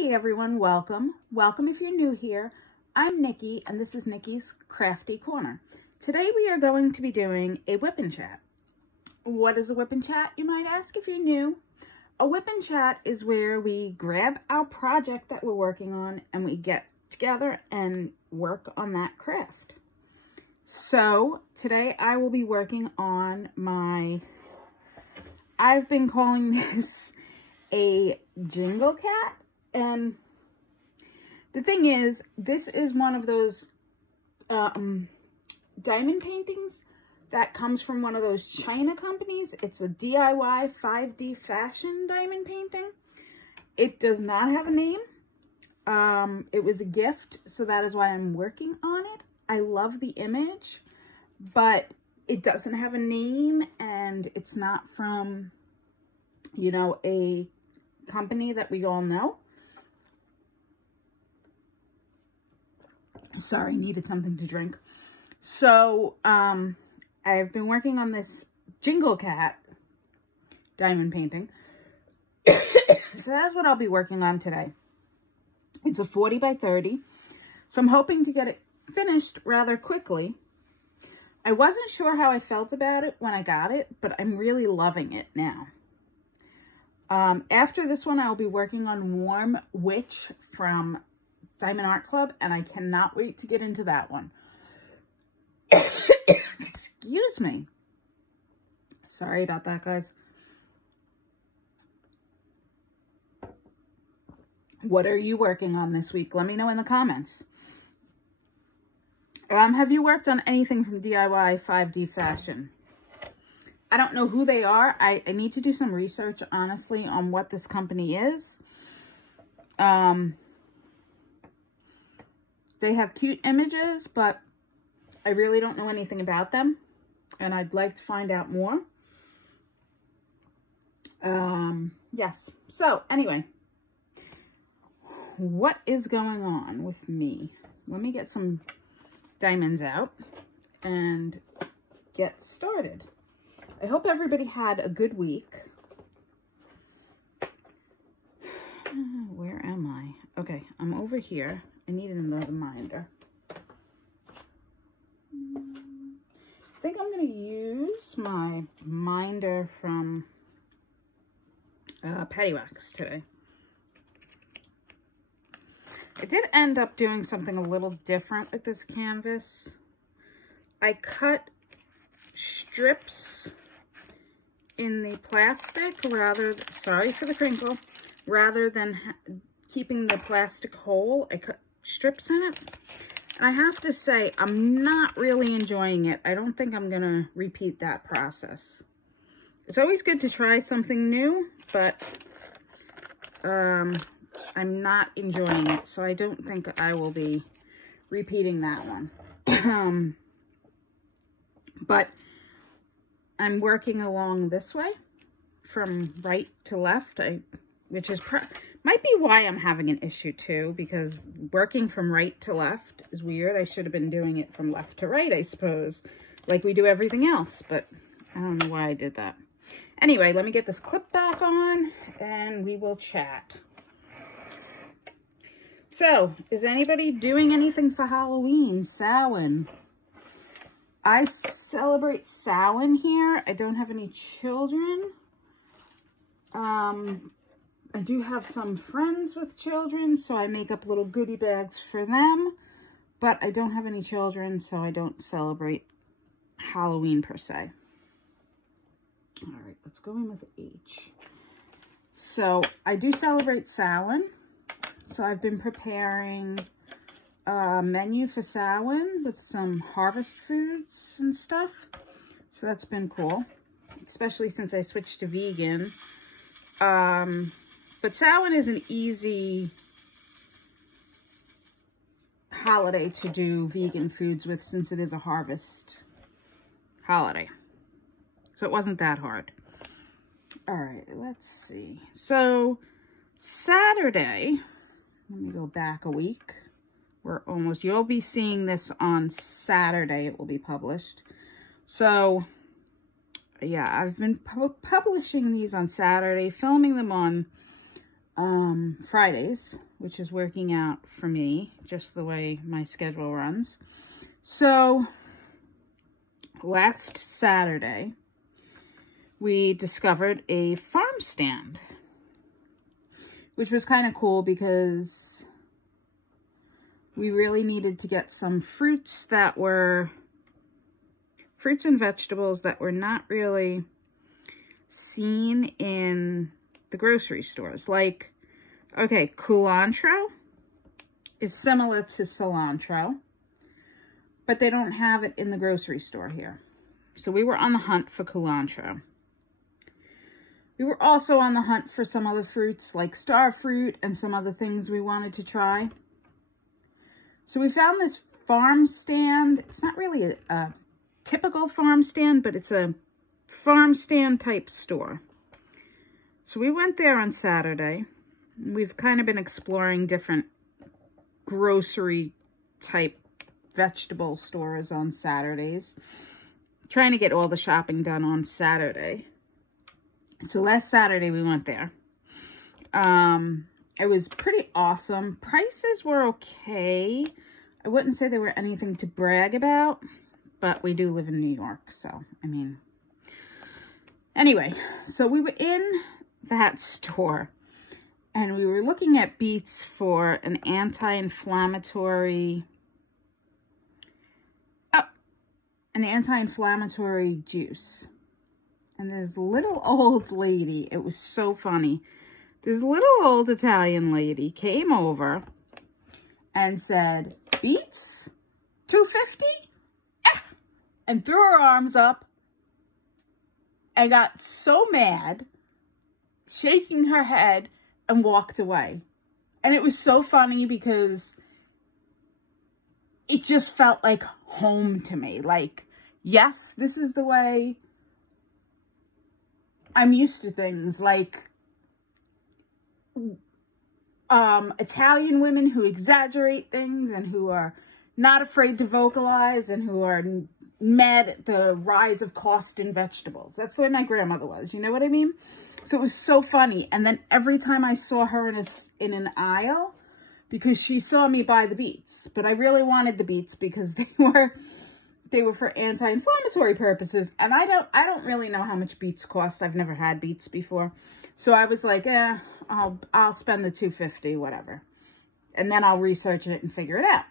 Hey everyone, welcome. Welcome if you're new here. I'm Nikki and this is Nikki's Crafty Corner. Today we are going to be doing a Wip and Chat. What is a Wip and Chat, you might ask if you're new? A Wip and Chat is where we grab our project that we're working on and we get together and work on that craft. So today I will be working on I've been calling this a Jingle cat. And the thing is, this is one of those diamond paintings that comes from one of those China companies. It's a DIY 5D fashion diamond painting. It does not have a name. It was a gift, so that is why I'm working on it. I love the image, but it doesn't have a name, and it's not from, you know, a company that we all know. Sorry, needed something to drink. So, I've been working on this Jingle cat diamond painting. So that's what I'll be working on today. It's a 40 by 30. So I'm hoping to get it finished rather quickly. I wasn't sure how I felt about it when I got it, but I'm really loving it now. After this one, I'll be working on Warm Witch from Diamond Art Club, and I cannot wait to get into that one. Excuse me. Sorry about that, guys. What are you working on this week? Let me know in the comments. Have you worked on anything from DIY 5D Fashion? I don't know who they are. I need to do some research, honestly, on what this company is. They have cute images, but I really don't know anything about them, and I'd like to find out more. Yes. So, anyway, what is going on with me? Let me get some diamonds out and get started. I hope everybody had a good week. Where am I? Okay, I'm over here. I need another minder. I think I'm going to use my minder from Patty Wax today. I did end up doing something a little different with this canvas. I cut strips in the plastic sorry for the crinkle, rather than keeping the plastic whole. I cut strips in it, and I have to say I'm not really enjoying it. I don't think I'm gonna repeat that process. It's always good to try something new, but I'm not enjoying it, so I don't think I will be repeating that one. But I'm working along this way from right to left, which is might be why I'm having an issue too, because working from right to left is weird. I should have been doing it from left to right, I suppose, like we do everything else, but I don't know why I did that. Anyway, let me get this clip back on and we will chat. So, is anybody doing anything for Halloween? Samhain. I celebrate Samhain here. I don't have any children. I do have some friends with children, so I make up little goodie bags for them. But I don't have any children, so I don't celebrate Halloween per se. All right, let's go in with H. So I do celebrate Samhain. So I've been preparing a menu for Samhain with some harvest foods and stuff. So that's been cool, especially since I switched to vegan. But Samhain is an easy holiday to do vegan foods with, since it is a harvest holiday. So it wasn't that hard. All right, let's see. So Saturday, let me go back a week. You'll be seeing this on Saturday. It will be published. So yeah, I've been publishing these on Saturday, filming them on Fridays, which is working out for me, just the way my schedule runs. So last Saturday, we discovered a farm stand, which was kind of cool because we really needed to get some fruits and vegetables that were not really seen in the grocery stores. Like, okay, culantro is similar to cilantro, but they don't have it in the grocery store here. So we were on the hunt for culantro. We were also on the hunt for some other fruits like star fruit and some other things we wanted to try. So we found this farm stand. It's not really a typical farm stand, but it's a farm stand type store. So we went there on Saturday. We've kind of been exploring different grocery type vegetable stores on Saturdays, trying to get all the shopping done on Saturday. So last Saturday we went there. It was pretty awesome. Prices were okay. I wouldn't say they were anything to brag about, but we do live in New York, so, I mean. Anyway, so we were in that store, and we were looking at beets for an anti-inflammatory juice. And this little old lady, it was so funny. This little old Italian lady came over and said, "Beets? $2.50? Ah!" And threw her arms up and got so mad, shaking her head, and walked away. And it was so funny because it just felt like home to me. Like, yes, this is the way I'm used to things. Like, Italian women who exaggerate things and who are not afraid to vocalize and who are mad at the rise of cost in vegetables. That's the way my grandmother was, you know what I mean? So it was so funny. And then every time I saw her in an aisle, because she saw me buy the beets, but I really wanted the beets because they were for anti-inflammatory purposes. And I don't really know how much beets cost. I've never had beets before. So I was like, I'll spend the $2.50, whatever. And then I'll research it and figure it out.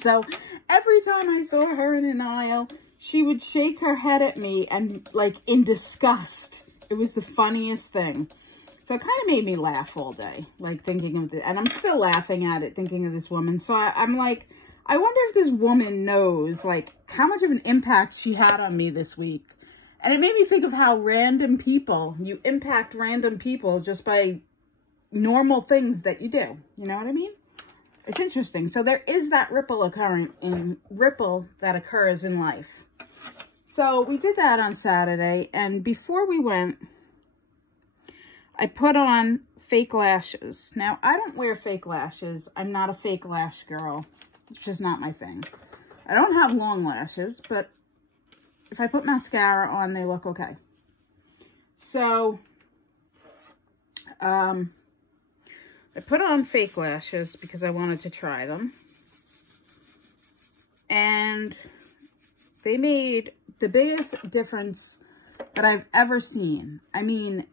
So every time I saw her in an aisle, she would shake her head at me and like in disgust. It was the funniest thing. So it kind of made me laugh all day, like thinking of it. And I'm still laughing at it, thinking of this woman. So I'm like, I wonder if this woman knows like how much of an impact she had on me this week. And it made me think of how you impact random people just by normal things that you do. You know what I mean? It's interesting. So there is that ripple that occurs in life. So we did that on Saturday. And before we went, I put on fake lashes. Now, I don't wear fake lashes. I'm not a fake lash girl. It's just not my thing. I don't have long lashes, but if I put mascara on, they look okay. So, I put on fake lashes because I wanted to try them. And they made the biggest difference that I've ever seen. I mean,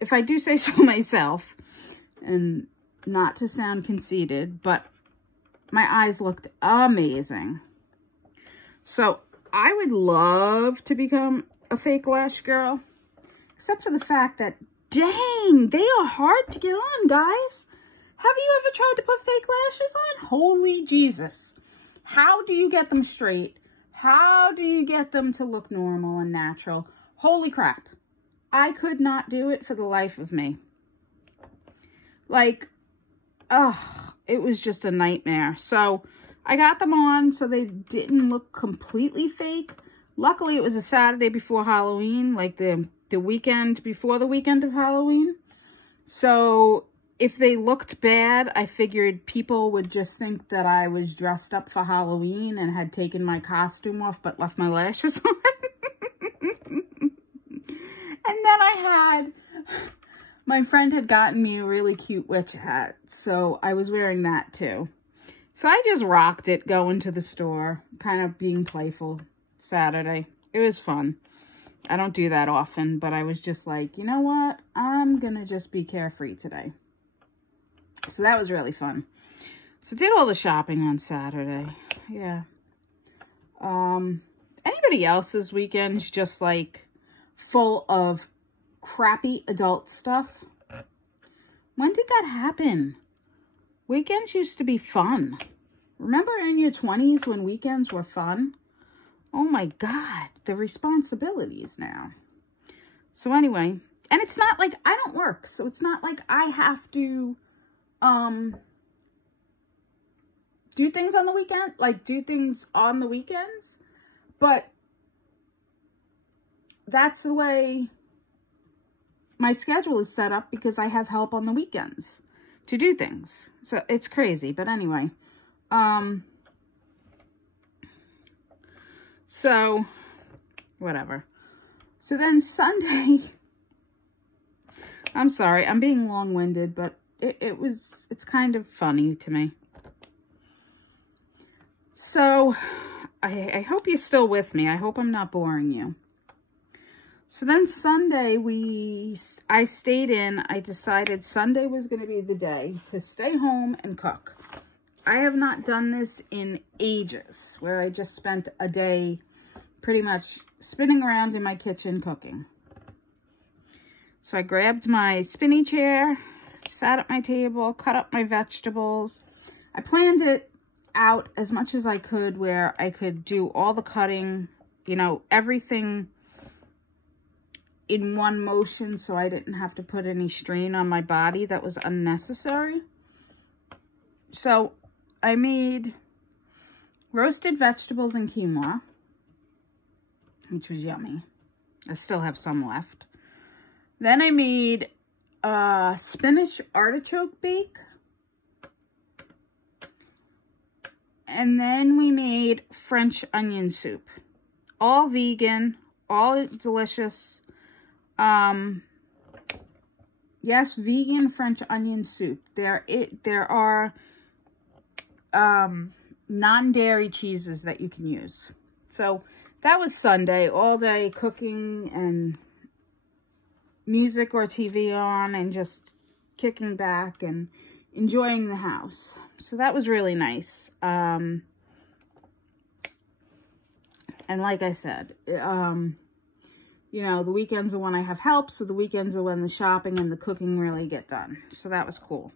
if I do say so myself, and not to sound conceited, but my eyes looked amazing. So I would love to become a fake lash girl, except for the fact that, dang, they are hard to get on, guys. Have you ever tried to put fake lashes on? Holy Jesus. How do you get them straight? How do you get them to look normal and natural? Holy crap. I could not do it for the life of me. Like, it was just a nightmare. So I got them on so they didn't look completely fake. Luckily, it was a Saturday before Halloween, like the weekend before the weekend of Halloween. So if they looked bad, I figured people would just think that I was dressed up for Halloween and had taken my costume off but left my lashes on. And then I had my friend had gotten me a really cute witch hat, so I was wearing that too. So I just rocked it going to the store, kind of being playful Saturday. It was fun. I don't do that often, but I was just like, you know what? I'm going to just be carefree today. So that was really fun. So did all the shopping on Saturday. Yeah. Anybody else's weekends just like full of crappy adult stuff? When did that happen? Weekends used to be fun. Remember in your 20s when weekends were fun? Oh my God, the responsibilities now. So anyway, and it's not like I don't work, so it's not like I have to do things on the weekend, like do things on the weekends, but that's the way my schedule is set up because I have help on the weekends to do things. So it's crazy, but anyway, so whatever. So then Sunday, I'm sorry, I'm being long-winded, but it's kind of funny to me. So I hope you're still with me. I hope I'm not boring you. So then Sunday, I stayed in. I decided Sunday was going to be the day to stay home and cook. I have not done this in ages, where I just spent a day pretty much spinning around in my kitchen cooking. So I grabbed my spinny chair, sat at my table, cut up my vegetables. I planned it out as much as I could where I could do all the cutting, you know, everything in one motion so I didn't have to put any strain on my body that was unnecessary. So I made roasted vegetables and quinoa, which was yummy. I still have some left. Then I made spinach artichoke bake. And then we made French onion soup. All vegan, all delicious. Yes, vegan French onion soup. There are non-dairy cheeses that you can use. So that was Sunday, all day cooking and music or TV on and just kicking back and enjoying the house. So that was really nice. And like I said, you know, the weekends are when I have help, so the weekends are when the shopping and the cooking really get done. So that was cool.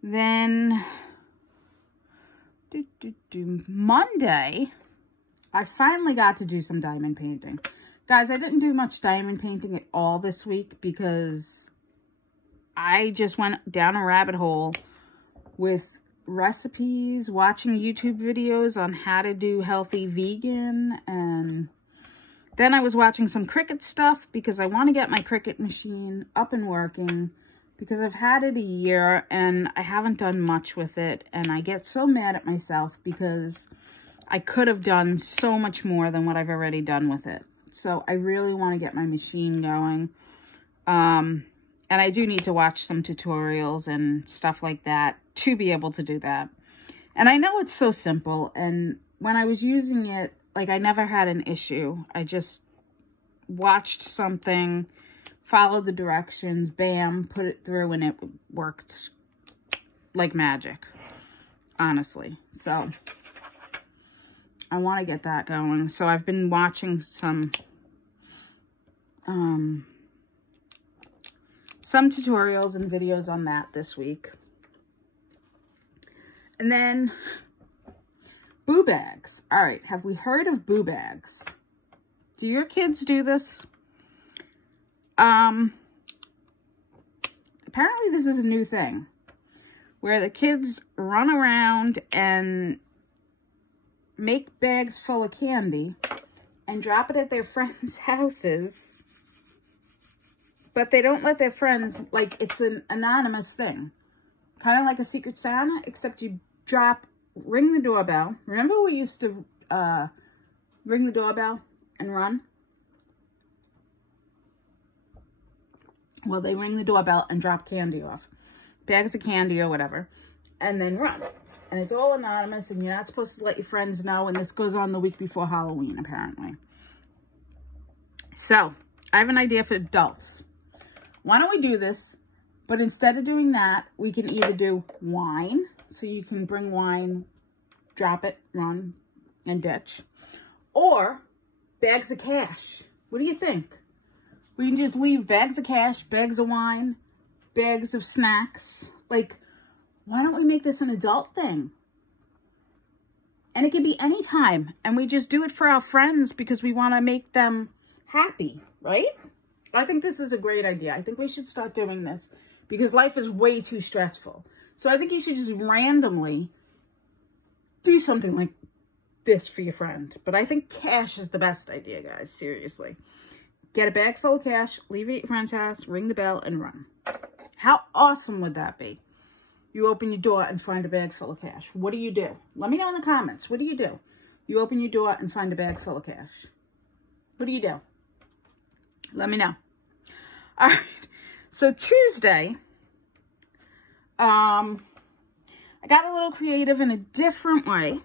Then Monday, I finally got to do some diamond painting. Guys, I didn't do much diamond painting at all this week because I just went down a rabbit hole with recipes, watching YouTube videos on how to do healthy vegan, and then I was watching some Cricut stuff because I want to get my Cricut machine up and working because I've had it a year and I haven't done much with it, and I get so mad at myself because I could have done so much more than what I've already done with it. So I really want to get my machine going. And I do need to watch some tutorials and stuff like that to be able to do that. And I know it's so simple. And when I was using it, like, I never had an issue. I just watched something, followed the directions, bam, put it through, and it worked like magic, honestly. So I want to get that going. So I've been watching some tutorials and videos on that this week. And then boo bags. All right, have we heard of boo bags? Do your kids do this? Apparently this is a new thing where the kids run around and make bags full of candy and drop it at their friends' houses. But they don't let their friends, like, it's an anonymous thing. Kind of like a Secret Santa, except you ring the doorbell. Remember we used to ring the doorbell and run? Well, they ring the doorbell and drop candy off. Bags of candy or whatever. And then run. And it's all anonymous, and you're not supposed to let your friends know. And this goes on the week before Halloween, apparently. So, I have an idea for adults. Why don't we do this? But instead of doing that, we can either do wine. So you can bring wine, drop it, run, and ditch. Or bags of cash. What do you think? We can just leave bags of cash, bags of wine, bags of snacks. Like, why don't we make this an adult thing? And it can be any time. And we just do it for our friends because we want to make them happy, right? I think this is a great idea. I think we should start doing this because life is way too stressful. So I think you should just randomly do something like this for your friend. But I think cash is the best idea, guys. Seriously. Get a bag full of cash, leave it at your friend's house, ring the bell, and run. How awesome would that be? You open your door and find a bag full of cash. What do you do? Let me know in the comments. What do you do? You open your door and find a bag full of cash. What do you do? Let me know. All right. So Tuesday, I got a little creative in a different way.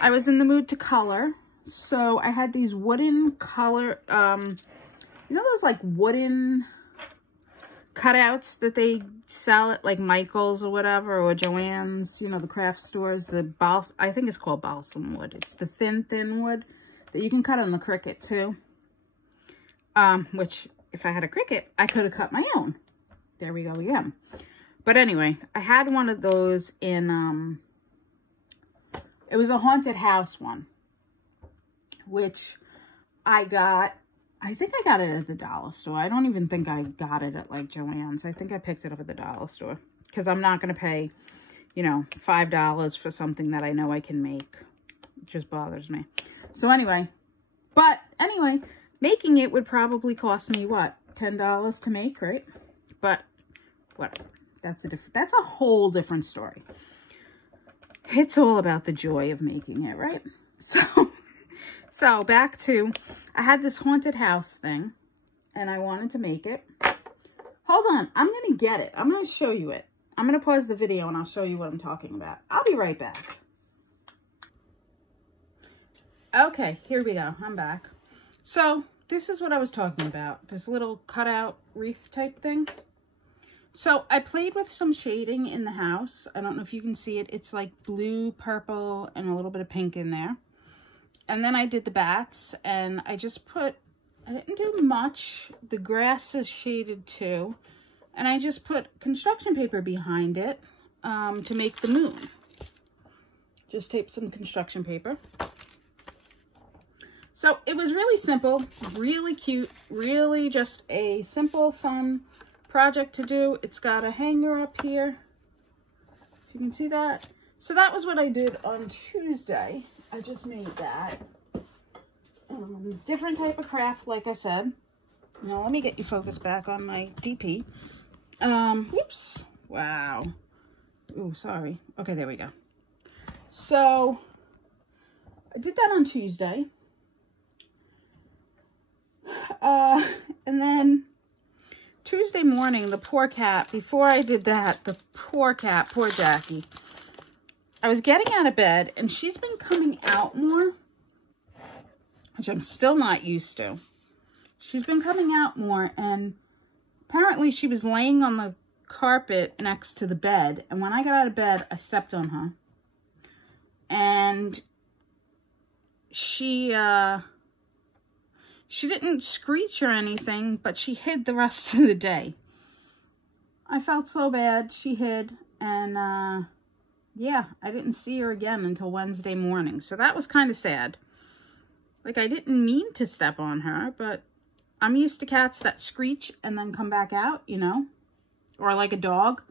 I was in the mood to color. So I had these wooden color, you know those like wooden cutouts that they sell at like Michael's or whatever, or Joann's, you know, the craft stores, I think it's called balsam wood. It's the thin wood that you can cut on the Cricut too. Which if I had a Cricut, I could have cut my own. There we go again. But anyway, I had one of those in, it was a haunted house one, which I think I got it at the dollar store. I don't even think I got it at like Joann's. I think I picked it up at the dollar store because I'm not going to pay, you know, $5 for something that I know I can make. It just bothers me. So anyway, making it would probably cost me what? $10 to make, right? But whatever. That's a whole different story. It's all about the joy of making it, right? So back to, I had this haunted house thing, and I wanted to make it. Hold on, I'm going to get it. I'm going to show you it. I'm going to pause the video, and I'll show you what I'm talking about. I'll be right back. Okay, here we go. I'm back. So, this is what I was talking about. This little cutout wreath type thing. So, I played with some shading in the house. I don't know if you can see it. It's like blue, purple, and a little bit of pink in there. And then I did the bats, and I just put, I didn't do much. The grass is shaded too. And I just put construction paper behind it to make the moon. Just taped some construction paper. So it was really simple, really cute, really just a simple, fun project to do. It's got a hanger up here. If you can see that. So that was what I did on Tuesday. I just made that. Different type of craft, like I said. Now, let me get you focused back on my DP. Whoops. Wow. Oh, sorry. Okay, there we go. So, I did that on Tuesday. And then Tuesday morning, the poor cat, before I did that, the poor cat, poor Jackie, I was getting out of bed, and she's been coming out more, which I'm still not used to. She's been coming out more, and apparently she was laying on the carpet next to the bed, and when I got out of bed, I stepped on her, and she didn't screech or anything, but she hid the rest of the day. I felt so bad. She hid, and yeah, I didn't see her again until Wednesday morning. So that was kind of sad. Like, I didn't mean to step on her, but I'm used to cats that screech and then come back out, you know? Or like a dog.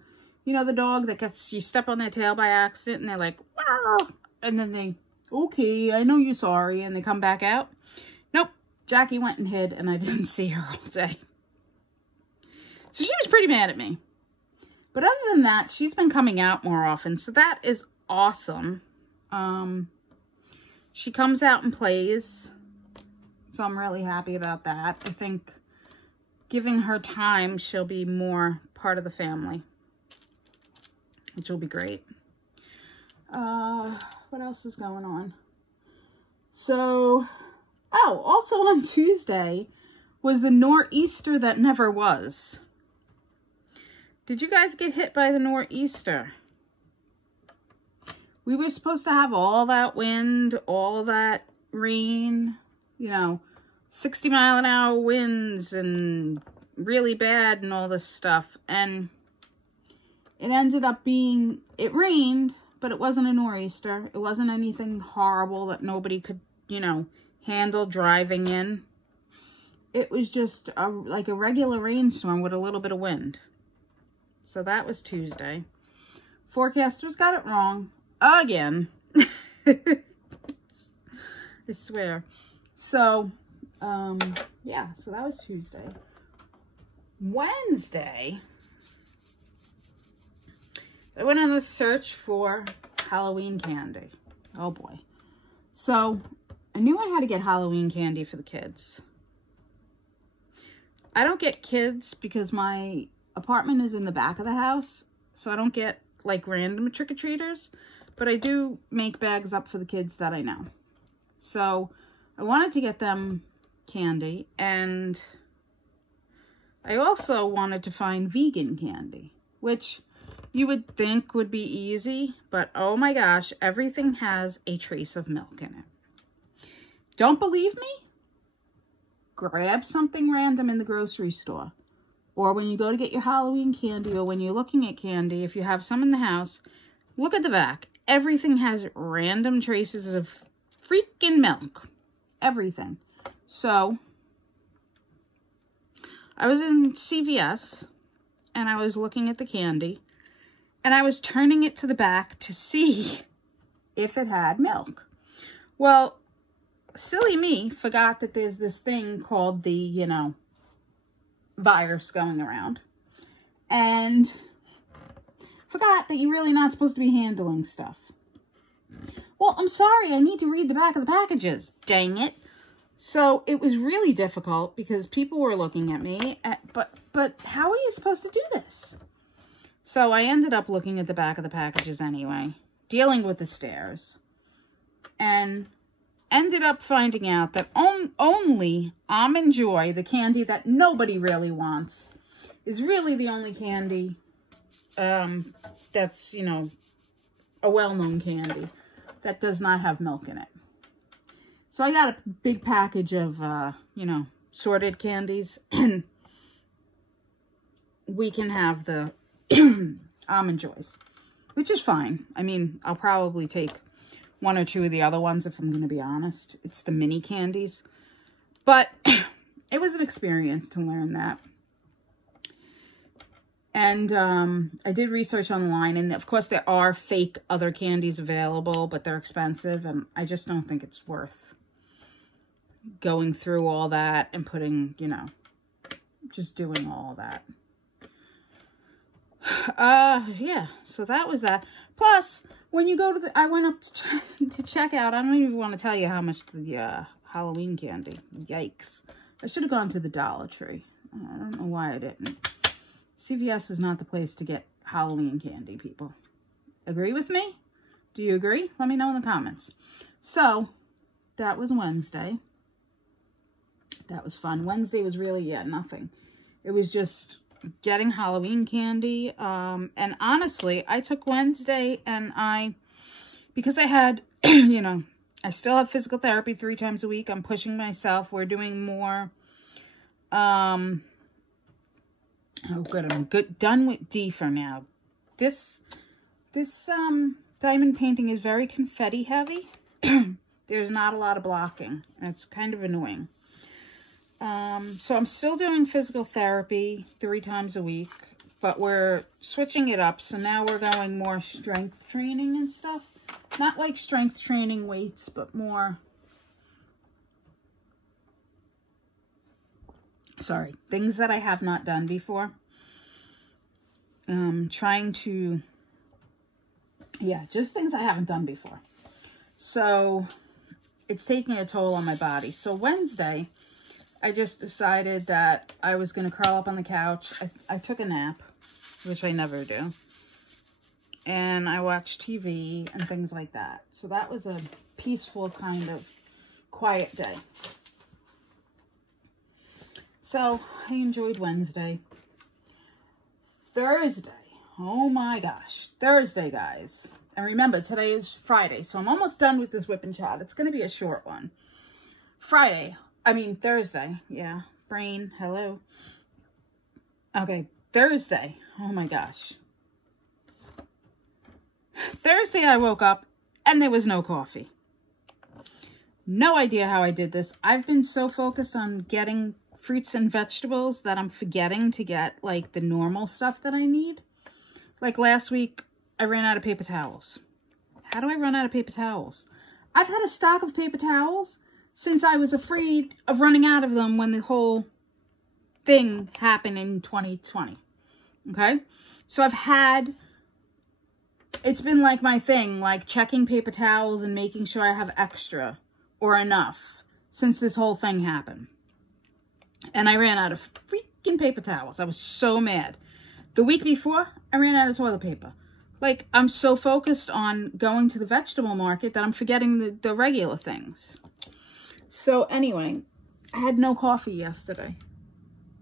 You know, the dog that gets, you step on their tail by accident and they're like, "Wow," and then they, okay, I know you're sorry, and they come back out. Nope. Jackie went and hid, and I didn't see her all day. So she was pretty mad at me. But other than that, she's been coming out more often, so that is awesome. She comes out and plays, so I'm really happy about that. I think giving her time, she'll be more part of the family, which will be great. What else is going on? So, oh, also on Tuesday was the nor'easter that never was. Did you guys get hit by the nor'easter? We were supposed to have all that wind, all that rain, you know, 60-mile-an-hour winds and really bad and all this stuff. And it ended up being, it rained, but it wasn't a nor'easter. It wasn't anything horrible that nobody could, you know, handle driving in. It was just like a regular rainstorm with a little bit of wind. So that was Tuesday. Forecasters got it wrong. Again. I swear. So, yeah, so that was Tuesday. Wednesday, I went on the search for Halloween candy. Oh boy. So, I knew I had to get Halloween candy for the kids. I don't get kids because my apartment is in the back of the house, so I don't get like random trick-or-treaters, but I do make bags up for the kids that I know. So I wanted to get them candy, and I also wanted to find vegan candy, which you would think would be easy, but oh my gosh, everything has a trace of milk in it. Don't believe me? Grab something random in the grocery store, or when you go to get your Halloween candy, or when you're looking at candy, if you have some in the house, look at the back. Everything has random traces of freaking milk. Everything. So, I was in CVS, and I was looking at the candy, and I was turning it to the back to see if it had milk. Well, silly me forgot that there's this thing called the, you know, virus going around, and forgot that you're really not supposed to be handling stuff. Well, I'm sorry, I need to read the back of the packages. Dang it. So it was really difficult because people were looking at me, but how are you supposed to do this? So I ended up looking at the back of the packages anyway, dealing with the stares, and ended up finding out that only Almond Joy, the candy that nobody really wants, is really the only candy that's, you know, a well-known candy that does not have milk in it. So I got a big package of, you know, sorted candies. We can have the Almond Joys, which is fine. I mean, I'll probably take one or two of the other ones if I'm going to be honest. It's the mini candies. But it was an experience to learn that. And I did research online, and of course there are fake other candies available, but they're expensive, and I just don't think it's worth going through all that and putting, you know, just doing all that. Yeah, so that was that. Plus, when you go to the, I went up to check out, I don't even want to tell you how much the Halloween candy, yikes. I should have gone to the Dollar Tree. I don't know why I didn't. CVS is not the place to get Halloween candy, people. Agree with me? Do you agree? Let me know in the comments. So, that was Wednesday. That was fun. Wednesday was really, yeah, nothing. It was just getting Halloween candy. And honestly, I took Wednesday and because I had, you know, I still have physical therapy 3 times a week. I'm pushing myself. We're doing more, oh, good. I'm done with D for now. This diamond painting is very confetti heavy. There's not a lot of blocking, and it's kind of annoying. So I'm still doing physical therapy 3 times a week, but we're switching it up. So now we're going more strength training and stuff. Not like strength training weights, but more, sorry, things that I have not done before. Trying to, yeah, just things I haven't done before. So it's taking a toll on my body. So Wednesday, I just decided that I was going to curl up on the couch. I took a nap, which I never do. And I watched TV and things like that. So that was a peaceful kind of quiet day. So I enjoyed Wednesday. Thursday. Oh my gosh. Thursday, guys. And remember, today is Friday. So I'm almost done with this Wip and Chat. It's going to be a short one. Thursday. Yeah. Brain. Hello. Okay. Thursday. Oh my gosh. Thursday I woke up and there was no coffee. No idea how I did this. I've been so focused on getting fruits and vegetables that I'm forgetting to get like the normal stuff that I need. Like last week, I ran out of paper towels. How do I run out of paper towels? I've had a stock of paper towels since I was afraid of running out of them when the whole thing happened in 2020. Okay? So it's been like my thing, like checking paper towels and making sure I have extra or enough since this whole thing happened. And I ran out of freaking paper towels. I was so mad. The week before, I ran out of toilet paper. Like, I'm so focused on going to the vegetable market that I'm forgetting the regular things. So anyway, I had no coffee yesterday.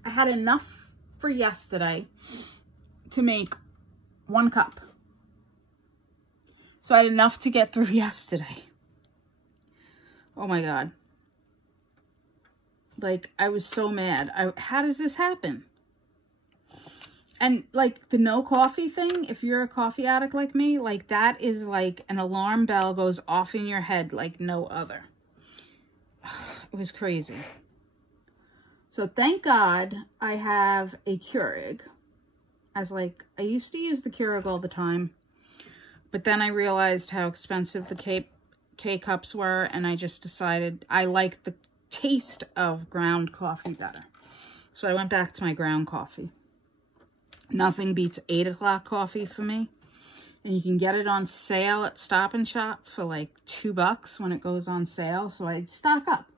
I had enough for yesterday to make 1 cup. So I had enough to get through yesterday. Oh my God. Like, I was so mad. How does this happen? And, like, the no coffee thing, if you're a coffee addict like me, like, that is like an alarm bell goes off in your head like no other. It was crazy. So, thank God I have a Keurig. I used to use the Keurig all the time. But then I realized how expensive the K-cups were, and I just decided I like the taste of ground coffee better. So I went back to my ground coffee. Nothing beats 8 o'clock coffee for me. And you can get it on sale at Stop and Shop for like $2 when it goes on sale. So I stock up.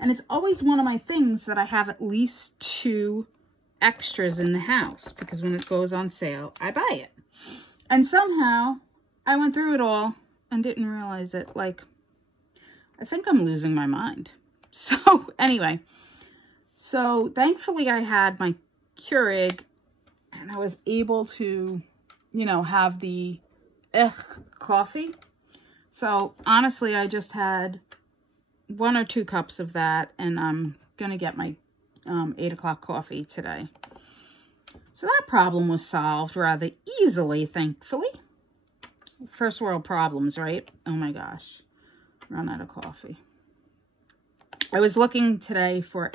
And it's always one of my things that I have at least 2 extras in the house. Because when it goes on sale, I buy it. And somehow, I went through it all and didn't realize it. Like, I think I'm losing my mind. So, anyway. So, thankfully, I had my Keurig. And I was able to, have the coffee. So, honestly, I just had 1 or 2 cups of that. And I'm going to get my 8 o'clock coffee today. So, that problem was solved rather easily, thankfully. First world problems, right? Oh, my gosh. Run out of coffee. I was looking today for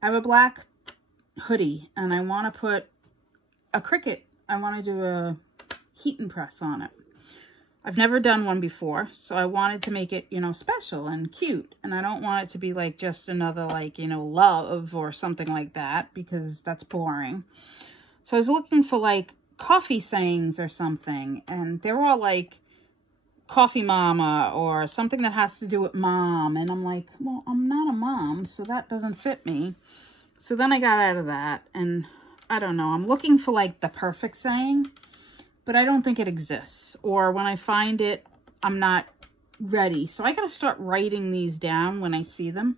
I have a black hoodie, and I want to put a Cricut. I want to do a heat and press on it. I've never done one before, so I wanted to make it, special and cute. And I don't want it to be like just another, love or something like that, because that's boring. So I was looking for, coffee sayings or something, and they're all, coffee mama or something that has to do with mom. And I'm like, well, I'm not a mom, so that doesn't fit me. So then I got out of that, and I don't know. I'm looking for, the perfect saying, but I don't think it exists. Or when I find it, I'm not ready. So I got to start writing these down when I see them.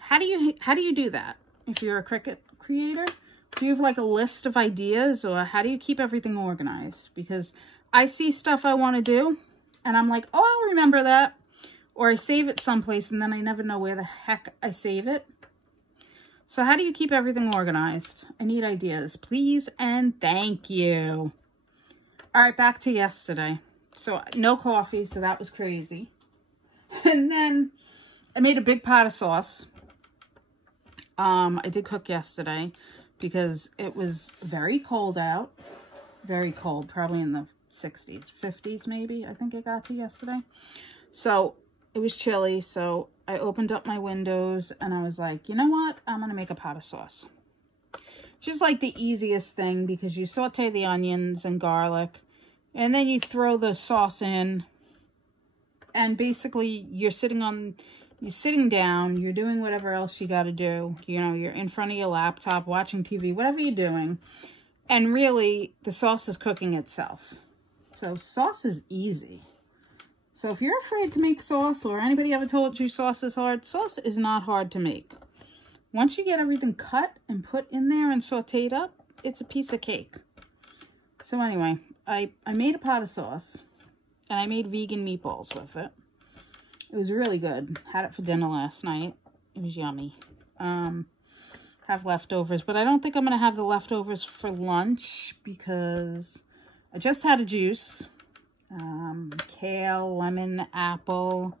How do you do that if you're a Cricut creator? Do you have, a list of ideas, or how do you keep everything organized? Because I see stuff I want to do, and I'm like, oh, I'll remember that. Or I save it someplace, and then I never know where the heck I save it. So how do you keep everything organized? I need ideas, please, and thank you. All right, back to yesterday. So no coffee, so that was crazy. And then I made a big pot of sauce. I did cook yesterday because it was very cold out. Very cold, probably in the 60s, 50s maybe, I think it got to yesterday. So it was chilly, so I opened up my windows and I was like, you know what? I'm going to make a pot of sauce. Just like the easiest thing, because you saute the onions and garlic, and then you throw the sauce in, And basically you're sitting down, you're doing whatever else you got to do. You know, you're in front of your laptop, watching TV, whatever you're doing. And really, the sauce is cooking itself. So sauce is easy. So if you're afraid to make sauce, or anybody ever told you sauce is hard, sauce is not hard to make. Once you get everything cut and put in there and sauteed up, it's a piece of cake. So anyway, I made a pot of sauce, and I made vegan meatballs with it. It was really good. Had it for dinner last night. It was yummy. Have leftovers, but I don't think I'm going to have the leftovers for lunch because I just had a juice. Kale, lemon, apple,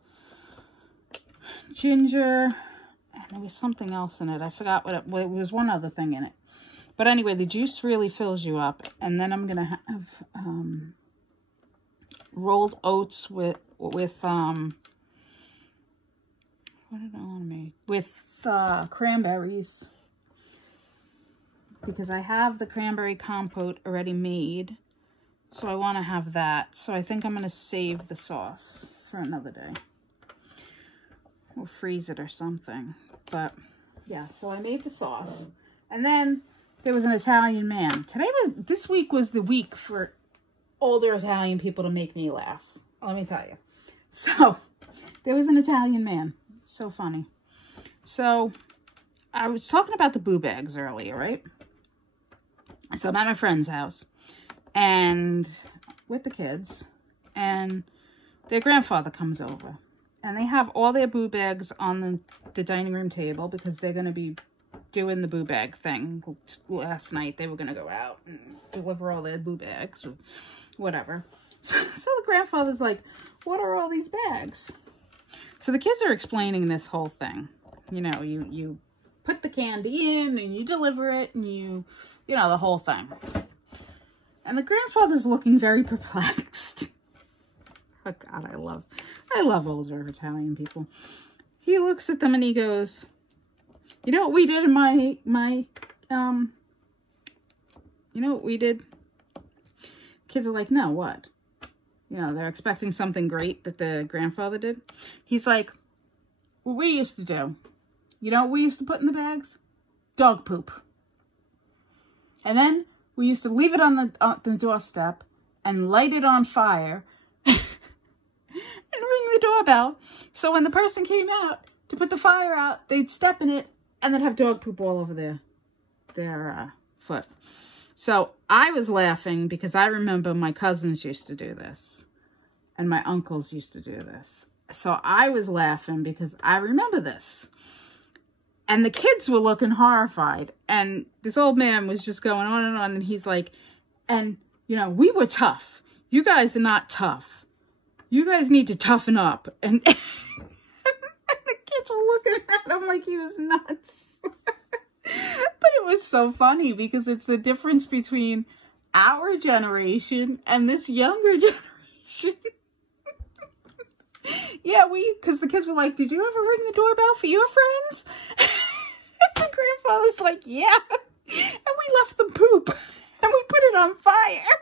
ginger, and there was something else in it. I forgot what it was. It was one other thing in it. But anyway, the juice really fills you up. And then I'm going to have rolled oats with what did I want to make? With cranberries. Because I have the cranberry compote already made. So I want to have that. So I think I'm going to save the sauce for another day. Or freeze it or something. But yeah, so I made the sauce. And then there was an Italian man. This week was the week for older Italian people to make me laugh. Let me tell you. So there was an Italian man. So funny. So I was talking about the boob eggs earlier, right? So I'm at my friend's house. And with the kids, and their grandfather comes over, and they have all their boo bags on the dining room table because they're going to be doing the boo bag thing. Last night they were going to go out and deliver all their boo bags or whatever. So the grandfather's like, what are all these bags? So the kids are explaining this whole thing. You know, you put the candy in and you deliver it and you know, the whole thing. And the grandfather's looking very perplexed. Oh God, I love older Italian people. He looks at them and he goes, you know what we did in you know what we did? Kids are like, no, what? You know, they're expecting something great that the grandfather did. He's like, what we used to do. You know what we used to put in the bags? Dog poop. And then we used to leave it on the doorstep and light it on fire and ring the doorbell. So when the person came out to put the fire out, they'd step in it and they'd have dog poop all over their foot. So I was laughing because I remember my cousins used to do this and my uncles used to do this. So I was laughing because I remember this. And the kids were looking horrified. And this old man was just going on. And he's like, and, you know, we were tough. You guys are not tough. You guys need to toughen up. And, and the kids were looking at him like he was nuts. But it was so funny because it's the difference between our generation and this younger generation. Yeah, because the kids were like, did you ever ring the doorbell for your friends? And the grandfather's like, yeah. And we left the poop and we put it on fire.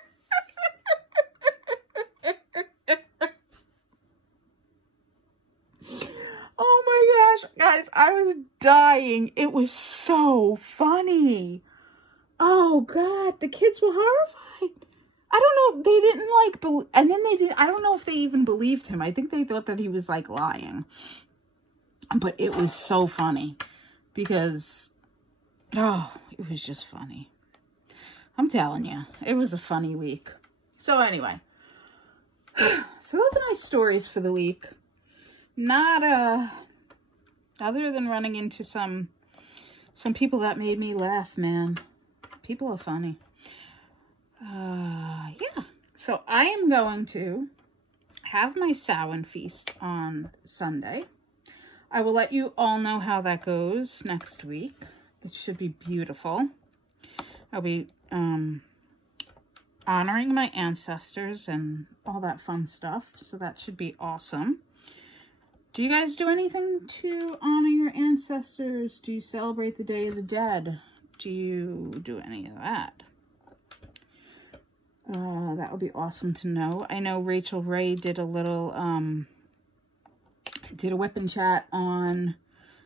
Oh my gosh, guys, I was dying. It was so funny. Oh God, the kids were horrified. I don't know, they didn't like, and then they didn't, I don't know if they even believed him. I think they thought that he was like lying. But it was so funny because, oh, it was just funny. I'm telling you, it was a funny week. So anyway, so those are my stories for the week. Not, other than running into some people that made me laugh, man. People are funny. Yeah. So I am going to have my Samhain feast on Sunday. I will let you all know how that goes next week. It should be beautiful. I'll be honoring my ancestors and all that fun stuff. So that should be awesome. Do you guys do anything to honor your ancestors? Do you celebrate the Day of the Dead? Do you do any of that? That would be awesome to know. I know Rachel Ray did a little did a Wip and Chat on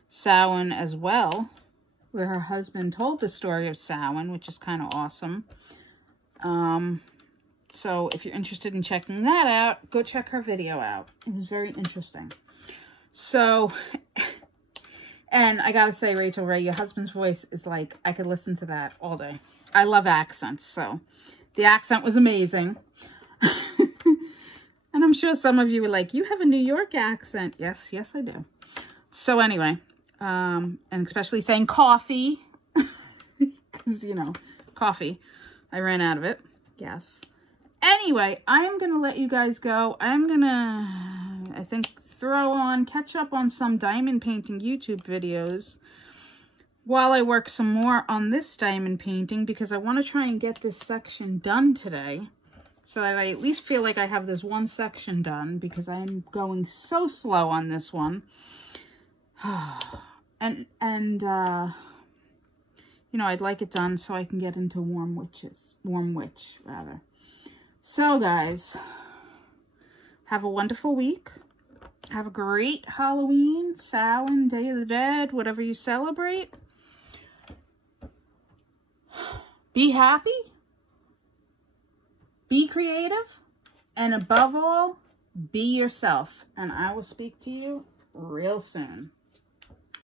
Samhain as well, where her husband told the story of Samhain, which is kind of awesome. So if you're interested in checking that out, go check her video out. It was very interesting. So, and I gotta say, Rachel Ray, your husband's voice is like, I could listen to that all day. I love accents, so the accent was amazing. And I'm sure some of you were like, you have a New York accent. Yes, yes, I do. So anyway, and especially saying coffee, because, you know, coffee. I ran out of it. Yes. Anyway, I am going to let you guys go. I'm going to, I think, catch up on some diamond painting YouTube videos while I work some more on this diamond painting, because I want to try and get this section done today so that I at least feel like I have this one section done, because I'm going so slow on this one. and you know, I'd like it done so I can get into Warm Witch, rather. So, guys, have a wonderful week. Have a great Halloween, Samhain, Day of the Dead, whatever you celebrate. Be happy. Be creative. And above all, be yourself. And I will speak to you real soon.